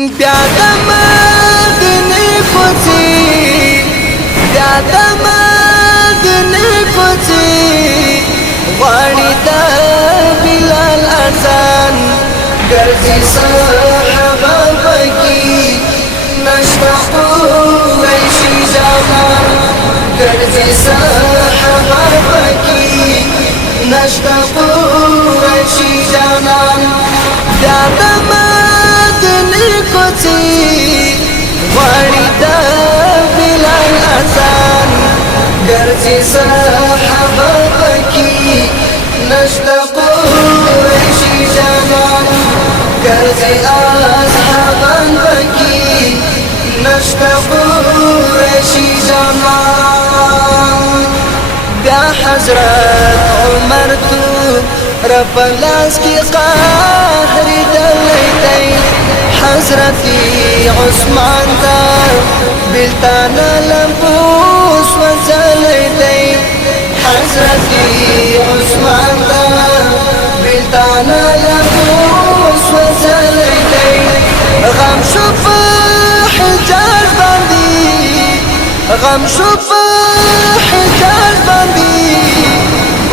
بیا د مدینې کوڅې بیا د مدینې کوڅې غواړي د بلال اذان ګرځي صحابه پکې نشته قریشي جوان ګرځي صحابه پکې نشته قریشي جوان بیا د مدینې کوڅې غواړي د بلال اذان ګرځي صحابه پکې نشته قریشي جوان ګرځي اصحابان پکې نشته قریشي جوان بیا حضرت عمر تو رپلاس کی قهر دلی دی حضرت عثمان دا بلتان لمبوس وزلی دی حضرت عثمان دا بلتان لمبوس وزلی دی غم شو په حجاز باندې غم شو په حجاز باندې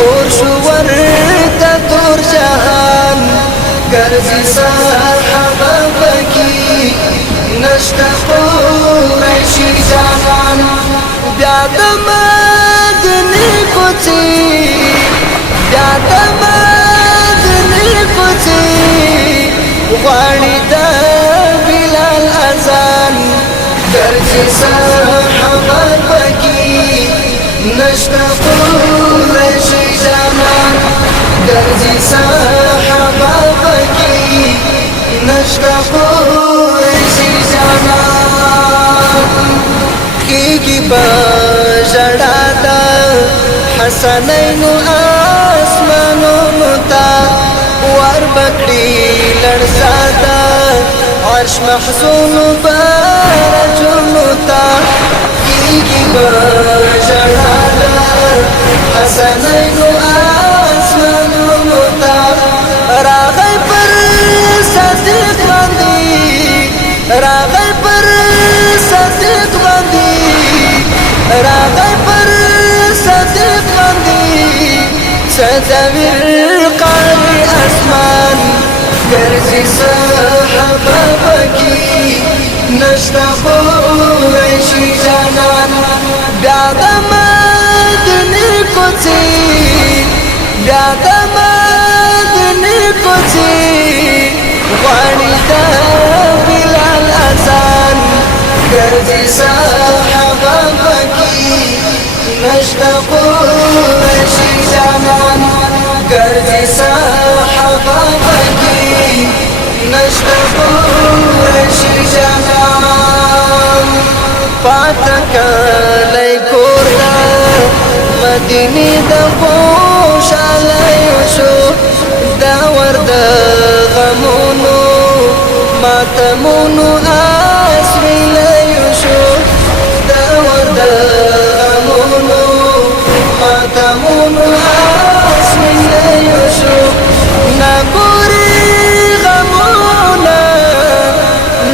اور شو ورته تور جهان ګرځي صحابه پکې نشته قریشي جوان بیا د مدینې کوڅې بیا د مدینې کوڅې غواړي د بلال اذان ګرځي صحابه پکې نشته قریشي جوان ګرځي صحابه پکې نشته قریشي جوان کېږي په ژړا د حسنینو اسمانونو ته ور بکړي لړزا د عرش محزونو برجونو ته کېږي په ژړا د حسنینو اسمانونو ته راغی پر صدیق باندې راغی پر صدیق باندې راغی پر صدیق باندې صدویر قاری اسمان ګرځي صحابه پکې نشته قریشي جوان بیا د مدینې کوڅې بیا د مدینې کوڅې غواړي د بلال اذان ګرځي صحابه پکې نشته قریشي جوان ګرځي صحابه پکې نشته قریشي جوان پاتکلی کور د مدینې د خوشحالۍ شو دا ور د غمونو ماتمونو اسویلی شو دا ور د غمونو ماتمونو اسویلی شو نګوري غمونه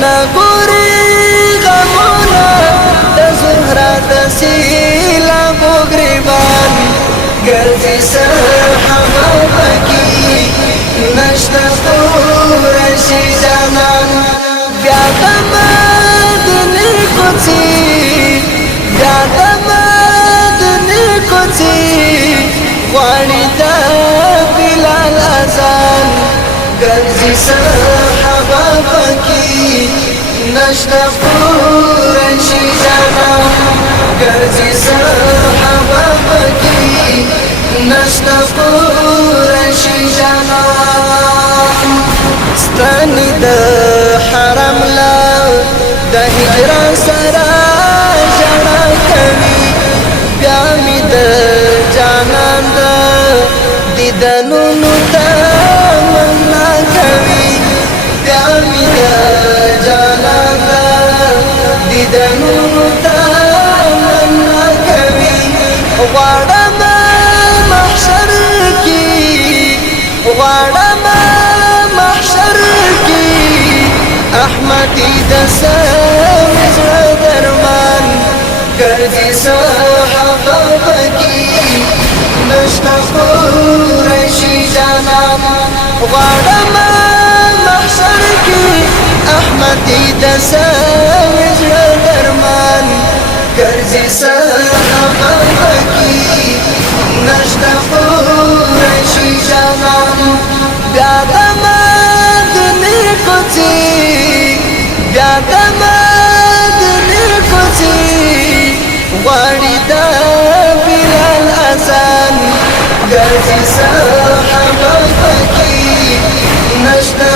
نګوري غمونه د زهرا د سیلابو ګریوان ګرځي صحابه پکې نشته قریشي جوان بیا د مدینې کوڅې بیا د مدینې کوڅې غواړي د بلال اذان ګرځي صحابه پکې نشته قریشي جوان ګرځي صحابه پکې نشته قریشي جوان ستنې د حرم لا د هجران سره ژړا کوي بیا مې د جانان د دیدنونو تمنا کوي بیا مې د جانان د دیدنونو تمنا کوي غواړم محشر کې غواړم محشر کې احمد احمدی د سوي زړه درمان ګرځي صحابه بکی نشته قریشي جانان غواړم محشر کې احمدی د سوي زړه درمان ګرځي صحابه بکی نشته قریشي جانان بیا د مدینې کوڅې بیا د مدینې کوڅې غواړي د بلال اذان ګرځي صحابه پکې نشته